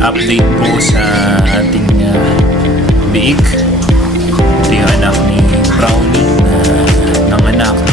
update po sa ating biik. Ito yung anak ni Brownie na nanganak